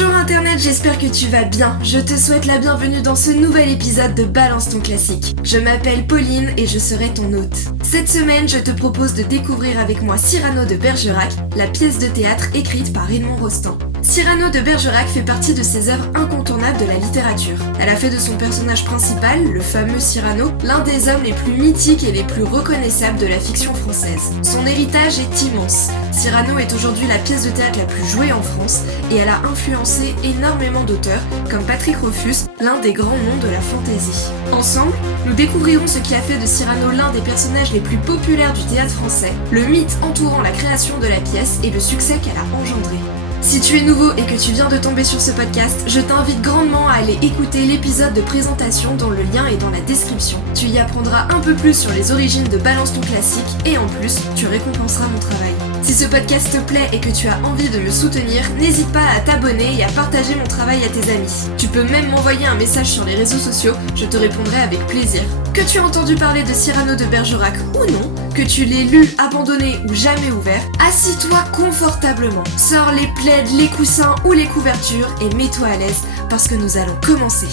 Bonjour Internet, j'espère que tu vas bien. Je te souhaite la bienvenue dans ce nouvel épisode de Balance ton classique. Je m'appelle Pauline et je serai ton hôte. Cette semaine, je te propose de découvrir avec moi Cyrano de Bergerac, la pièce de théâtre écrite par Edmond Rostand. Cyrano de Bergerac fait partie de ces œuvres incontournables de la littérature. Elle a fait de son personnage principal, le fameux Cyrano, l'un des hommes les plus mythiques et les plus reconnaissables de la fiction française. Son héritage est immense. Cyrano est aujourd'hui la pièce de théâtre la plus jouée en France et elle a influencé énormément d'auteurs comme Patrick Rothfuss, l'un des grands noms de la fantaisie. Ensemble, nous découvrirons ce qui a fait de Cyrano l'un des personnages les plus populaires du théâtre français, le mythe entourant la création de la pièce et le succès qu'elle a engendré. Si tu es nouveau et que tu viens de tomber sur ce podcast, je t'invite grandement à aller écouter l'épisode de présentation dont le lien est dans la description. Tu y apprendras un peu plus sur les origines de Balance ton classique et en plus, tu récompenseras mon travail. Si ce podcast te plaît et que tu as envie de me soutenir, n'hésite pas à t'abonner et à partager mon travail à tes amis. Tu peux même m'envoyer un message sur les réseaux sociaux, je te répondrai avec plaisir. Que tu aies entendu parler de Cyrano de Bergerac ou non, que tu l'aies lu, abandonné ou jamais ouvert, assis-toi confortablement, sors les plaids, les coussins ou les couvertures et mets-toi à l'aise parce que nous allons commencer.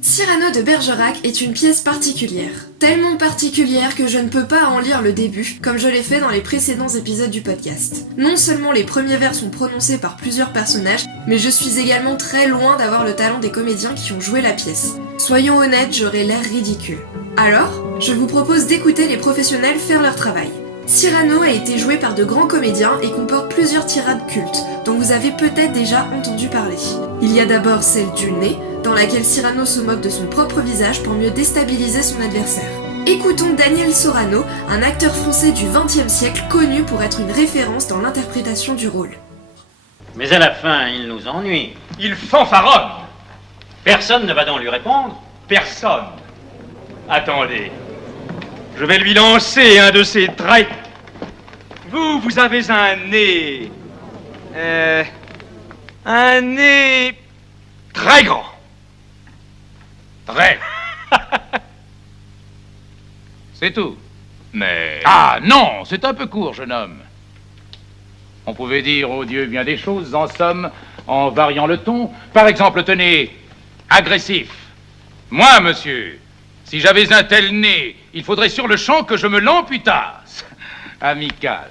Cyrano de Bergerac est une pièce particulière. Tellement particulière que je ne peux pas en lire le début, comme je l'ai fait dans les précédents épisodes du podcast. Non seulement les premiers vers sont prononcés par plusieurs personnages, mais je suis également très loin d'avoir le talent des comédiens qui ont joué la pièce. Soyons honnêtes, j'aurais l'air ridicule. Alors, je vous propose d'écouter les professionnels faire leur travail. Cyrano a été joué par de grands comédiens et comporte plusieurs tirades cultes, dont vous avez peut-être déjà entendu parler. Il y a d'abord celle du nez, dans laquelle Cyrano se moque de son propre visage pour mieux déstabiliser son adversaire. Écoutons Daniel Sorano, un acteur français du XXe siècle connu pour être une référence dans l'interprétation du rôle. Mais à la fin, il nous ennuie. Il fanfaronne. Personne ne va donc lui répondre. Personne. Attendez. Je vais lui lancer un de ses traits. Vous avez un nez... un nez... très grand. Très. C'est tout. Mais... Ah non, c'est un peu court, jeune homme. On pouvait dire au Dieu bien des choses, en somme, en variant le ton. Par exemple, tenez, agressif. Moi, monsieur, si j'avais un tel nez, il faudrait sur le champ que je me l'amputasse. Amical.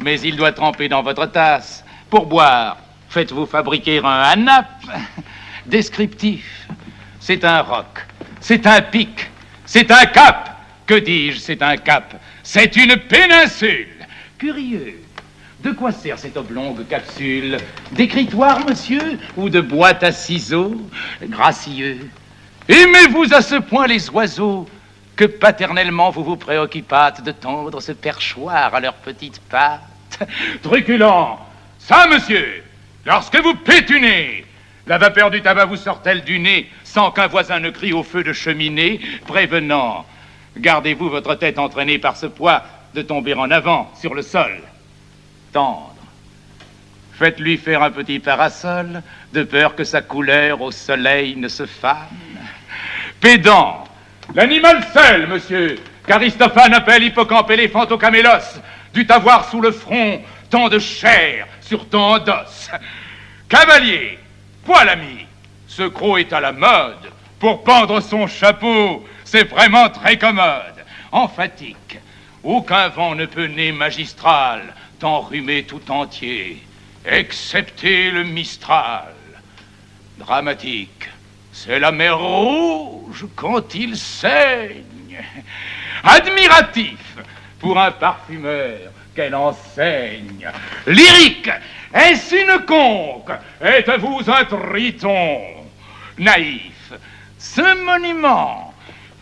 Mais il doit tremper dans votre tasse. Pour boire, faites-vous fabriquer un hanap. Descriptif. C'est un roc. C'est un pic. C'est un cap. Que dis-je, c'est un cap. C'est une péninsule. Curieux. De quoi sert cette oblongue capsule? D'écritoire, monsieur? Ou de boîte à ciseaux? Gracieux. Aimez-vous à ce point les oiseaux que paternellement vous vous préoccupâtes de tendre ce perchoir à leurs petites pattes? Truculent. Ça, monsieur, lorsque vous pétunez, la vapeur du tabac vous sort-elle du nez sans qu'un voisin ne crie au feu de cheminée, prévenant? Gardez-vous votre tête entraînée par ce poids de tomber en avant sur le sol. Tendre. Faites-lui faire un petit parasol, de peur que sa couleur au soleil ne se fane. Pédant. L'animal seul, monsieur, qu'Aristophane appelle hippocampe éléphantocamélos, dut avoir sous le front tant de chair sur tant d'os. Cavalier. Poil ami. Ce croc est à la mode. Pour pendre son chapeau, c'est vraiment très commode. Emphatique. Aucun vent ne peut né magistral, t'enrhumer tout entier, excepté le Mistral. Dramatique. C'est la mer Rouge quand il saigne. Admiratif. Pour un parfumeur, quelle enseigne. Lyrique. Est-ce une conque? Êtes-vous un triton? Naïf. Ce monument,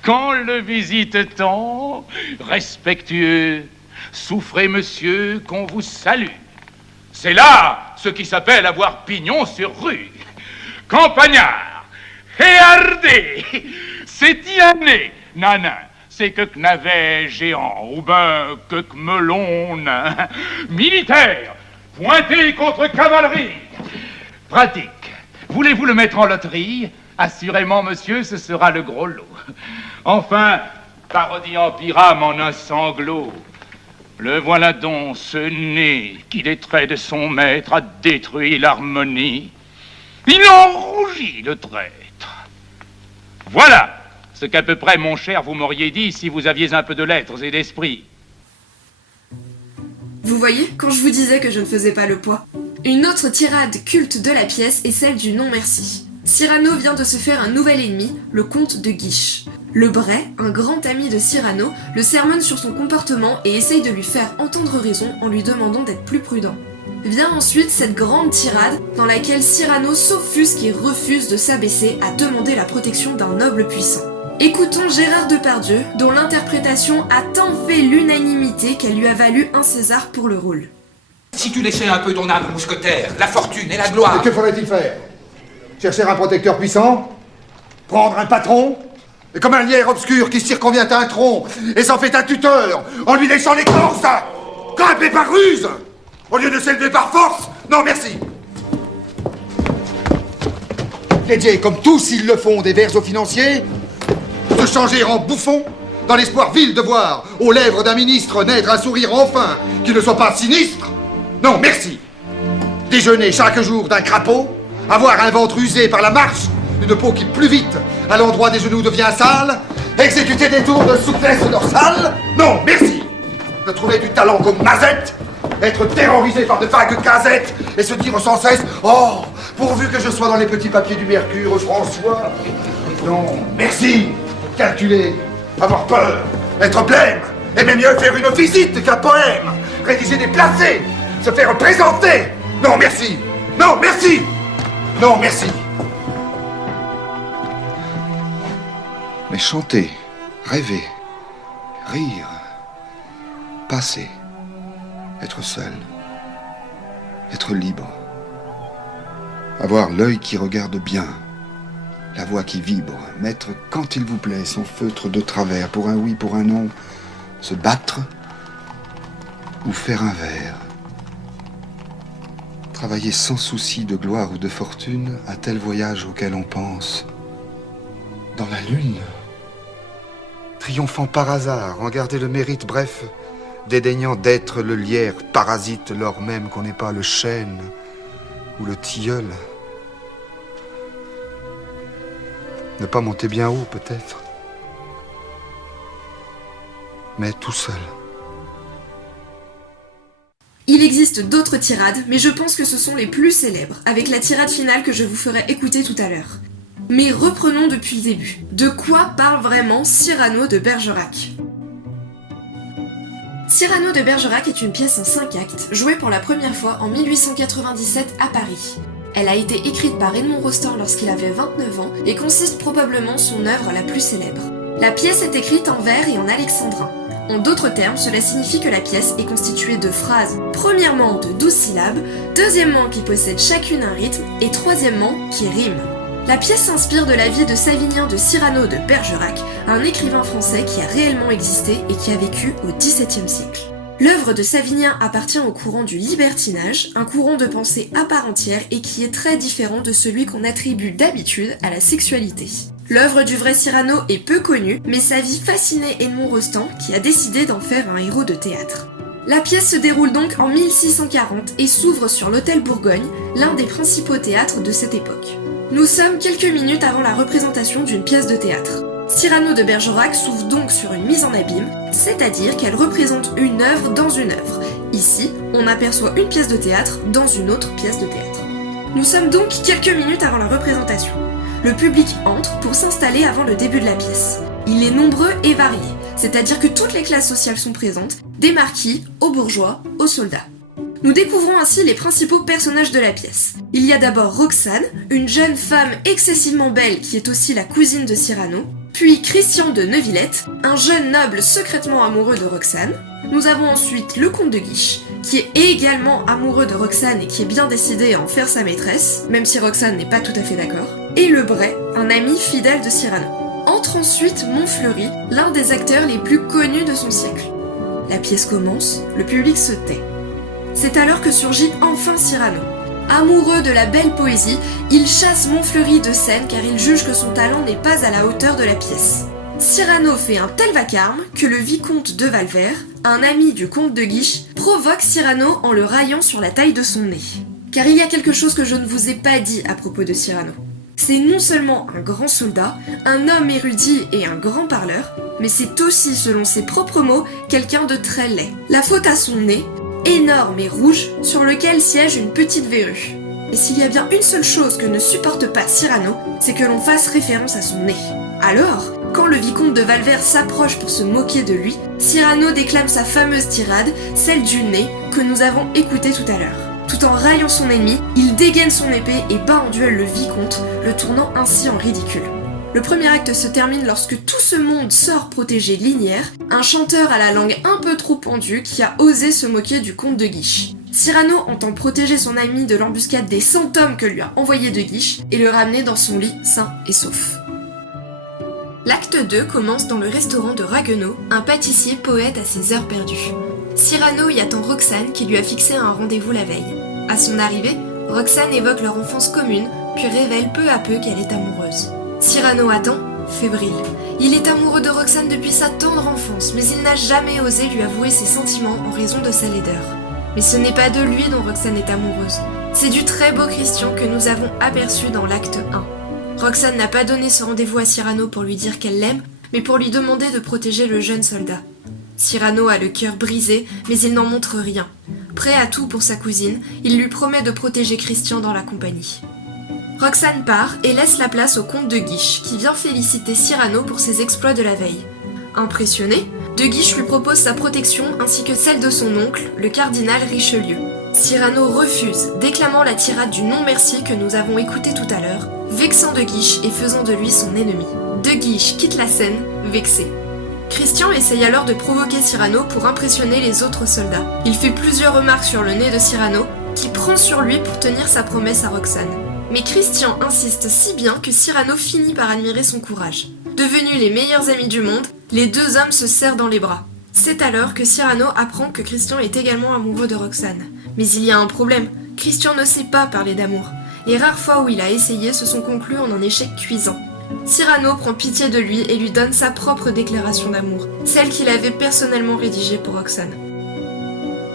quand le visite-t-on? Respectueux. Souffrez, monsieur, qu'on vous salue. C'est là ce qui s'appelle avoir pignon sur rue. Campagnard. Héardé. C'est Diané. Nanin. C'est que navet géant, ou ben que melon nain. Militaire. Pointé contre cavalerie. Pratique. Voulez-vous le mettre en loterie? Assurément, monsieur, ce sera le gros lot. Enfin, parodie en pyrame en un sanglot. Le voilà donc, ce nez qui les traits de son maître a détruit l'harmonie. Il en rougit, le traître. Voilà ce qu'à peu près, mon cher, vous m'auriez dit si vous aviez un peu de lettres et d'esprit. Vous voyez, quand je vous disais que je ne faisais pas le poids. Une autre tirade culte de la pièce est celle du non-merci. Cyrano vient de se faire un nouvel ennemi, le comte de Guiche. Le Bray, un grand ami de Cyrano, le sermonne sur son comportement et essaye de lui faire entendre raison en lui demandant d'être plus prudent. Vient ensuite cette grande tirade dans laquelle Cyrano s'offusque et refuse de s'abaisser à demander la protection d'un noble puissant. Écoutons Gérard Depardieu, dont l'interprétation a tant fait l'unanimité qu'elle lui a valu un César pour le rôle. Si tu laissais un peu ton âme mousquetaire, la fortune et la gloire... Et que faudrait-il faire? Chercher un protecteur puissant? Prendre un patron? Et comme un lierre obscur qui circonvient un tronc et s'en fait un tuteur en lui laissant l'écorce? Grimper par ruse au lieu de s'élever par force? Non, merci. Dédier, comme tous ils le font, des vers aux financiers, se changer en bouffon, dans l'espoir vil de voir aux lèvres d'un ministre naître un sourire enfin qui ne soit pas sinistre? Non, merci. Déjeuner chaque jour d'un crapaud, avoir un ventre usé par la marche, une peau qui plus vite à l'endroit des genoux devient sale, exécuter des tours de souplesse dorsale? Non, merci. De trouver du talent comme Mazette, être terrorisé par de vagues casettes et se dire sans cesse « Oh, pourvu que je sois dans les petits papiers du Mercure, François !» Non, merci. Calculer, avoir peur, être blême, aimer mieux faire une visite qu'un poème, rédiger des placés, se faire présenter. Non, merci. Non, merci. Non, merci. Mais chanter, rêver, rire, passer, être seul, être libre, avoir l'œil qui regarde bien, la voix qui vibre, mettre quand il vous plaît son feutre de travers, pour un oui, pour un non, se battre ou faire un vers. Travailler sans souci de gloire ou de fortune, un tel voyage auquel on pense. Dans la lune, triomphant par hasard, en garder le mérite, bref, dédaignant d'être le lierre parasite, lors même qu'on n'est pas le chêne ou le tilleul. Ne pas monter bien haut, peut-être, mais tout seul. Il existe d'autres tirades, mais je pense que ce sont les plus célèbres, avec la tirade finale que je vous ferai écouter tout à l'heure. Mais reprenons depuis le début. De quoi parle vraiment Cyrano de Bergerac? Cyrano de Bergerac est une pièce en 5 actes, jouée pour la première fois en 1897 à Paris. Elle a été écrite par Edmond Rostand lorsqu'il avait 29 ans et consiste probablement son œuvre la plus célèbre. La pièce est écrite en vers et en alexandrin. En d'autres termes, cela signifie que la pièce est constituée de phrases, premièrement de 12 syllabes, deuxièmement qui possèdent chacune un rythme, et troisièmement qui riment. La pièce s'inspire de la vie de Savinien de Cyrano de Bergerac, un écrivain français qui a réellement existé et qui a vécu au XVIIe siècle. L'œuvre de Savinien appartient au courant du libertinage, un courant de pensée à part entière et qui est très différent de celui qu'on attribue d'habitude à la sexualité. L'œuvre du vrai Cyrano est peu connue, mais sa vie fascinait Edmond Rostand qui a décidé d'en faire un héros de théâtre. La pièce se déroule donc en 1640 et s'ouvre sur l'Hôtel Bourgogne, l'un des principaux théâtres de cette époque. Nous sommes quelques minutes avant la représentation d'une pièce de théâtre. Cyrano de Bergerac s'ouvre donc sur une mise en abîme, c'est-à-dire qu'elle représente une œuvre dans une œuvre. Ici, on aperçoit une pièce de théâtre dans une autre pièce de théâtre. Nous sommes donc quelques minutes avant la représentation. Le public entre pour s'installer avant le début de la pièce. Il est nombreux et varié, c'est-à-dire que toutes les classes sociales sont présentes, des marquis aux bourgeois, aux soldats. Nous découvrons ainsi les principaux personnages de la pièce. Il y a d'abord Roxane, une jeune femme excessivement belle qui est aussi la cousine de Cyrano, puis Christian de Neuvillette, un jeune noble secrètement amoureux de Roxane. Nous avons ensuite le comte de Guiche, qui est également amoureux de Roxane et qui est bien décidé à en faire sa maîtresse, même si Roxane n'est pas tout à fait d'accord. Et le Bray, un ami fidèle de Cyrano. Entre ensuite Montfleury, l'un des acteurs les plus connus de son siècle. La pièce commence, le public se tait. C'est alors que surgit enfin Cyrano. Amoureux de la belle poésie, il chasse Montfleury de scène car il juge que son talent n'est pas à la hauteur de la pièce. Cyrano fait un tel vacarme que le vicomte de Valvert, un ami du comte de Guiche, provoque Cyrano en le raillant sur la taille de son nez. Car il y a quelque chose que je ne vous ai pas dit à propos de Cyrano. C'est non seulement un grand soldat, un homme érudit et un grand parleur, mais c'est aussi, selon ses propres mots, quelqu'un de très laid. La faute à son nez, énorme et rouge, sur lequel siège une petite verrue. Et s'il y a bien une seule chose que ne supporte pas Cyrano, c'est que l'on fasse référence à son nez. Alors, quand le vicomte de Valvert s'approche pour se moquer de lui, Cyrano déclame sa fameuse tirade, celle du nez, que nous avons écoutée tout à l'heure. Tout en raillant son ennemi, il dégaine son épée et bat en duel le vicomte, le tournant ainsi en ridicule. Le premier acte se termine lorsque tout ce monde sort protéger Linière, un chanteur à la langue un peu trop pendue qui a osé se moquer du comte de Guiche. Cyrano entend protéger son ami de l'embuscade des 100 hommes que lui a envoyé de Guiche et le ramener dans son lit sain et sauf. L'acte 2 commence dans le restaurant de Ragueneau, un pâtissier poète à ses heures perdues. Cyrano y attend Roxane qui lui a fixé un rendez-vous la veille. À son arrivée, Roxane évoque leur enfance commune, puis révèle peu à peu qu'elle est amoureuse. Cyrano attend, fébrile. Il est amoureux de Roxane depuis sa tendre enfance, mais il n'a jamais osé lui avouer ses sentiments en raison de sa laideur. Mais ce n'est pas de lui dont Roxane est amoureuse. C'est du très beau Christian que nous avons aperçu dans l'acte 1. Roxane n'a pas donné ce rendez-vous à Cyrano pour lui dire qu'elle l'aime, mais pour lui demander de protéger le jeune soldat. Cyrano a le cœur brisé, mais il n'en montre rien. Prêt à tout pour sa cousine, il lui promet de protéger Christian dans la compagnie. Roxane part et laisse la place au comte de Guiche, qui vient féliciter Cyrano pour ses exploits de la veille. Impressionné, de Guiche lui propose sa protection ainsi que celle de son oncle, le cardinal Richelieu. Cyrano refuse, déclamant la tirade du non-merci que nous avons écoutée tout à l'heure, vexant de Guiche et faisant de lui son ennemi. De Guiche quitte la scène, vexé. Christian essaye alors de provoquer Cyrano pour impressionner les autres soldats. Il fait plusieurs remarques sur le nez de Cyrano, qui prend sur lui pour tenir sa promesse à Roxane. Mais Christian insiste si bien que Cyrano finit par admirer son courage. Devenus les meilleurs amis du monde, les deux hommes se serrent dans les bras. C'est alors que Cyrano apprend que Christian est également amoureux de Roxane. Mais il y a un problème, Christian ne sait pas parler d'amour. Les rares fois où il a essayé se sont conclues en un échec cuisant. Cyrano prend pitié de lui et lui donne sa propre déclaration d'amour, celle qu'il avait personnellement rédigée pour Roxane.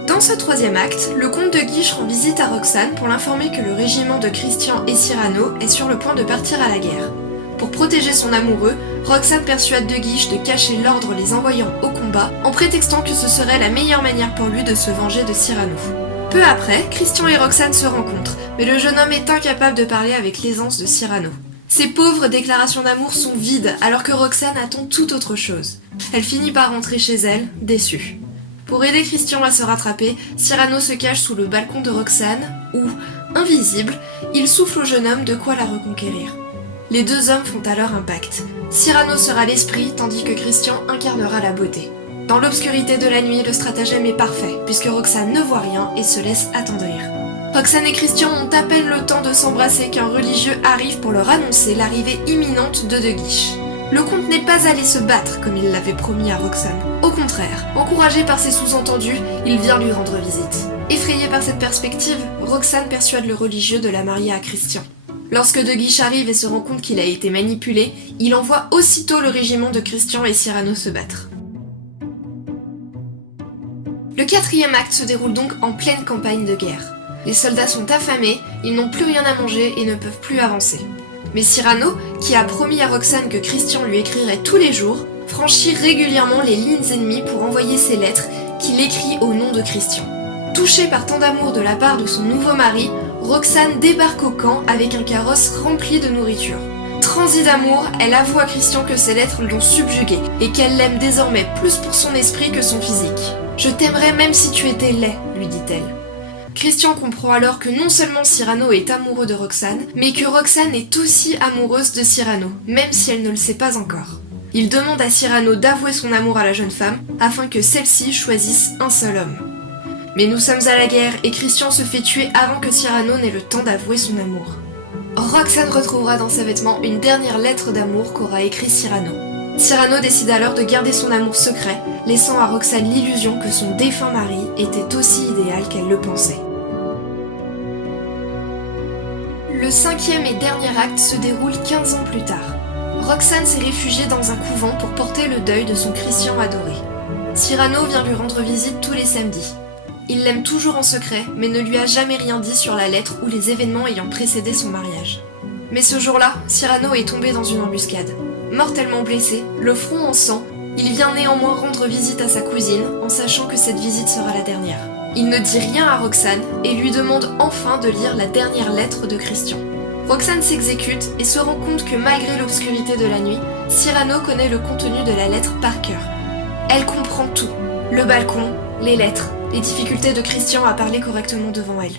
Dans ce troisième acte, le comte de Guiche rend visite à Roxane pour l'informer que le régiment de Christian et Cyrano est sur le point de partir à la guerre. Pour protéger son amoureux, Roxane persuade de Guiche de cacher l'ordre les envoyant au combat, en prétextant que ce serait la meilleure manière pour lui de se venger de Cyrano. Peu après, Christian et Roxane se rencontrent, mais le jeune homme est incapable de parler avec l'aisance de Cyrano. Ces pauvres déclarations d'amour sont vides, alors que Roxane attend tout autre chose. Elle finit par rentrer chez elle, déçue. Pour aider Christian à se rattraper, Cyrano se cache sous le balcon de Roxane, où, invisible, il souffle au jeune homme de quoi la reconquérir. Les deux hommes font alors un pacte. Cyrano sera l'esprit, tandis que Christian incarnera la beauté. Dans l'obscurité de la nuit, le stratagème est parfait, puisque Roxane ne voit rien et se laisse attendrir. Roxane et Christian ont à peine le temps de s'embrasser qu'un religieux arrive pour leur annoncer l'arrivée imminente de Guiche. Le comte n'est pas allé se battre comme il l'avait promis à Roxane. Au contraire, encouragé par ses sous-entendus, il vient lui rendre visite. Effrayé par cette perspective, Roxane persuade le religieux de la marier à Christian. Lorsque De Guiche arrive et se rend compte qu'il a été manipulé, il envoie aussitôt le régiment de Christian et Cyrano se battre. Le quatrième acte se déroule donc en pleine campagne de guerre. Les soldats sont affamés, ils n'ont plus rien à manger et ne peuvent plus avancer. Mais Cyrano, qui a promis à Roxane que Christian lui écrirait tous les jours, franchit régulièrement les lignes ennemies pour envoyer ses lettres qu'il écrit au nom de Christian. Touchée par tant d'amour de la part de son nouveau mari, Roxane débarque au camp avec un carrosse rempli de nourriture. Transie d'amour, elle avoue à Christian que ses lettres l'ont subjuguée et qu'elle l'aime désormais plus pour son esprit que son physique. « Je t'aimerais même si tu étais laid », lui dit-elle. Christian comprend alors que non seulement Cyrano est amoureux de Roxane, mais que Roxane est aussi amoureuse de Cyrano, même si elle ne le sait pas encore. Il demande à Cyrano d'avouer son amour à la jeune femme, afin que celle-ci choisisse un seul homme. Mais nous sommes à la guerre et Christian se fait tuer avant que Cyrano n'ait le temps d'avouer son amour. Roxane retrouvera dans ses vêtements une dernière lettre d'amour qu'aura écrit Cyrano. Cyrano décide alors de garder son amour secret, laissant à Roxane l'illusion que son défunt mari était aussi idéal qu'elle le pensait. Le cinquième et dernier acte se déroule 15 ans plus tard. Roxane s'est réfugiée dans un couvent pour porter le deuil de son Christian adoré. Cyrano vient lui rendre visite tous les samedis. Il l'aime toujours en secret, mais ne lui a jamais rien dit sur la lettre ou les événements ayant précédé son mariage. Mais ce jour-là, Cyrano est tombé dans une embuscade. Mortellement blessé, le front en sang, il vient néanmoins rendre visite à sa cousine, en sachant que cette visite sera la dernière. Il ne dit rien à Roxane et lui demande enfin de lire la dernière lettre de Christian. Roxane s'exécute et se rend compte que malgré l'obscurité de la nuit, Cyrano connaît le contenu de la lettre par cœur. Elle comprend tout. Le balcon, les lettres, les difficultés de Christian à parler correctement devant elle.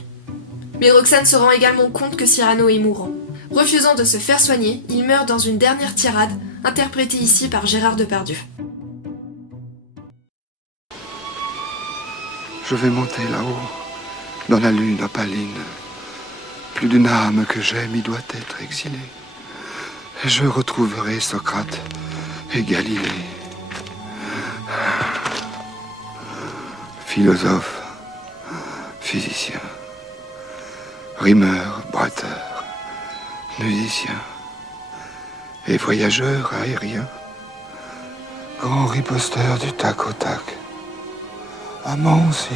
Mais Roxane se rend également compte que Cyrano est mourant. Refusant de se faire soigner, il meurt dans une dernière tirade, interprétée ici par Gérard Depardieu. Je vais monter là-haut, dans la lune opaline. Plus d'une âme que j'aime y doit être exilée. Et je retrouverai Socrate et Galilée. Philosophe, physicien, rimeur, bretteur, musicien et voyageur aérien. Grand riposteur du tac au tac. Amant aussi.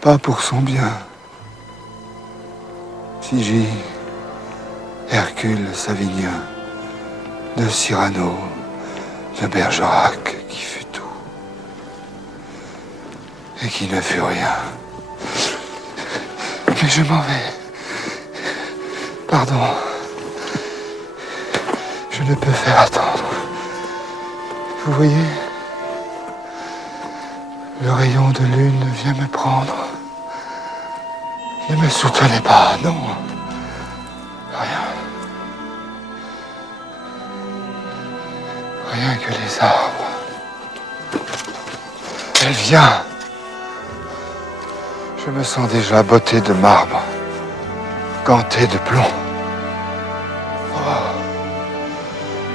Pas pour son bien. Figi, Hercule Savinien, de Cyrano, de Bergerac, qui fut tout. Et qui ne fut rien. Mais je m'en vais. Pardon. Je ne peux faire attendre. Vous voyez ? Le rayon de lune vient me prendre. Ne me soutenez pas, non. Rien. Rien que les arbres. Elle vient. Je me sens déjà botté de marbre, ganté de plomb. Oh.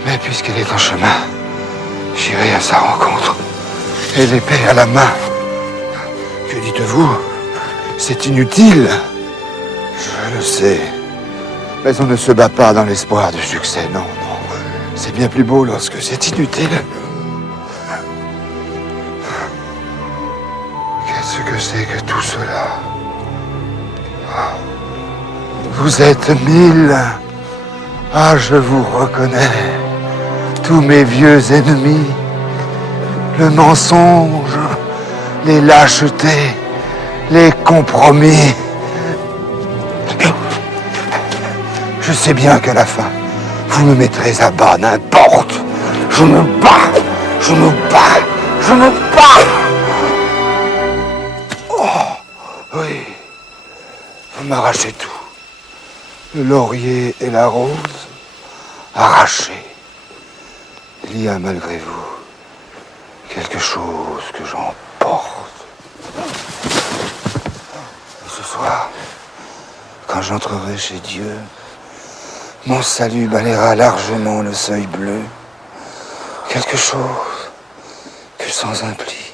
Mais puisqu'elle est en chemin, j'irai à sa rencontre. Et l'épée à la main. Que dites-vous ? C'est inutile. Je le sais. Mais on ne se bat pas dans l'espoir du succès, non, non. C'est bien plus beau lorsque c'est inutile. Qu'est-ce que c'est que tout cela ? Vous êtes 1000. Ah, je vous reconnais. Tous mes vieux ennemis. Le mensonge, les lâchetés, les compromis. Je sais bien qu'à la fin, vous me mettrez à bas, n'importe. Je me bats, je me bats, je me bats. Oh, oui, vous m'arrachez tout. Le laurier et la rose, arrachés. Il y a malgré vous quelque chose que j'emporte. Et ce soir, quand j'entrerai chez Dieu, mon salut balayera largement le seuil bleu. Quelque chose que sans un pli,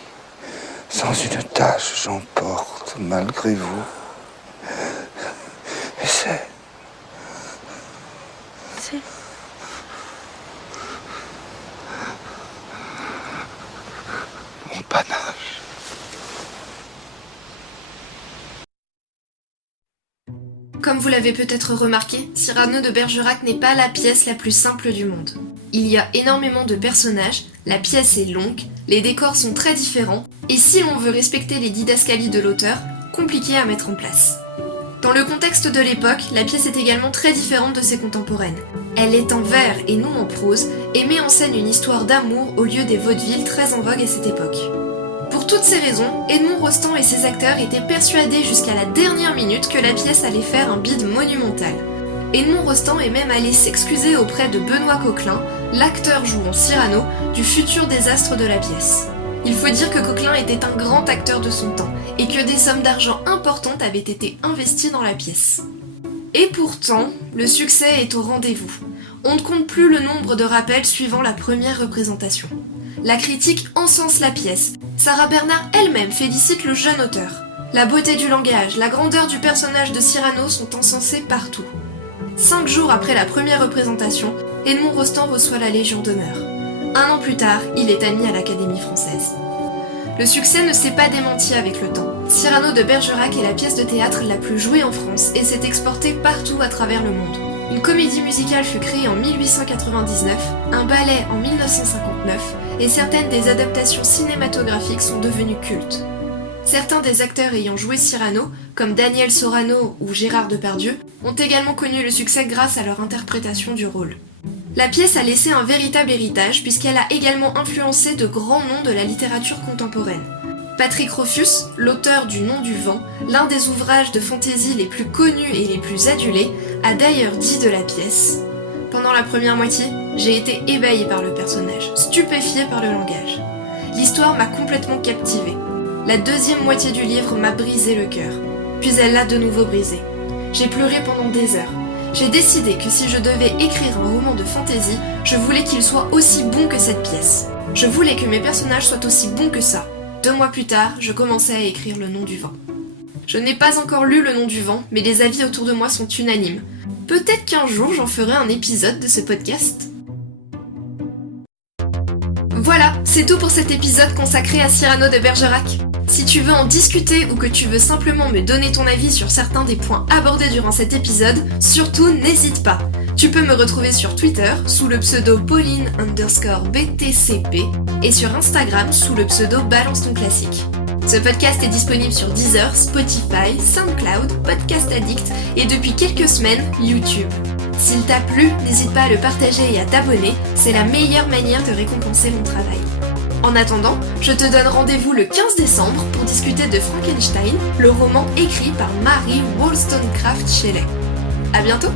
sans une tache, j'emporte malgré vous. Et c'est mon panache. Comme vous l'avez peut-être remarqué, Cyrano de Bergerac n'est pas la pièce la plus simple du monde. Il y a énormément de personnages, la pièce est longue, les décors sont très différents, et si l'on veut respecter les didascalies de l'auteur, compliqué à mettre en place. Dans le contexte de l'époque, la pièce est également très différente de ses contemporaines. Elle est en vers et non en prose, et met en scène une histoire d'amour au lieu des vaudevilles très en vogue à cette époque. Pour toutes ces raisons, Edmond Rostand et ses acteurs étaient persuadés jusqu'à la dernière minute que la pièce allait faire un bide monumental. Edmond Rostand est même allé s'excuser auprès de Benoît Coquelin, l'acteur jouant Cyrano, du futur désastre de la pièce. Il faut dire que Coquelin était un grand acteur de son temps, et que des sommes d'argent importantes avaient été investies dans la pièce. Et pourtant, le succès est au rendez-vous. On ne compte plus le nombre de rappels suivant la première représentation. La critique encense la pièce. Sarah Bernard elle-même félicite le jeune auteur. La beauté du langage, la grandeur du personnage de Cyrano sont encensés partout. 5 jours après la première représentation, Edmond Rostand reçoit la Légion d'honneur. 1 an plus tard, il est admis à l'Académie française. Le succès ne s'est pas démenti avec le temps. Cyrano de Bergerac est la pièce de théâtre la plus jouée en France et s'est exportée partout à travers le monde. Une comédie musicale fut créée en 1899, un ballet en 1959 et certaines des adaptations cinématographiques sont devenues cultes. Certains des acteurs ayant joué Cyrano, comme Daniel Sorano ou Gérard Depardieu, ont également connu le succès grâce à leur interprétation du rôle. La pièce a laissé un véritable héritage puisqu'elle a également influencé de grands noms de la littérature contemporaine. Patrick Rothfuss, l'auteur du Nom du vent, l'un des ouvrages de fantaisie les plus connus et les plus adulés, a d'ailleurs dit de la pièce « Pendant la première moitié, j'ai été ébahi par le personnage, stupéfié par le langage. L'histoire m'a complètement captivé. La deuxième moitié du livre m'a brisé le cœur, puis elle l'a de nouveau brisé. J'ai pleuré pendant des heures. J'ai décidé que si je devais écrire un roman de fantaisie, je voulais qu'il soit aussi bon que cette pièce. Je voulais que mes personnages soient aussi bons que ça. 2 mois plus tard, je commençais à écrire Le Nom du vent. Je n'ai pas encore lu Le Nom du vent, mais les avis autour de moi sont unanimes. Peut-être qu'un jour j'en ferai un épisode de ce podcast. Voilà, c'est tout pour cet épisode consacré à Cyrano de Bergerac. Si tu veux en discuter ou que tu veux simplement me donner ton avis sur certains des points abordés durant cet épisode, surtout n'hésite pas. Tu peux me retrouver sur Twitter sous le pseudo Pauline_BTCP et sur Instagram sous le pseudo Balance ton classique. Ce podcast est disponible sur Deezer, Spotify, SoundCloud, Podcast Addict et depuis quelques semaines, YouTube. S'il t'a plu, n'hésite pas à le partager et à t'abonner, c'est la meilleure manière de récompenser mon travail. En attendant, je te donne rendez-vous le 15 décembre pour discuter de Frankenstein, le roman écrit par Mary Wollstonecraft Shelley. À bientôt!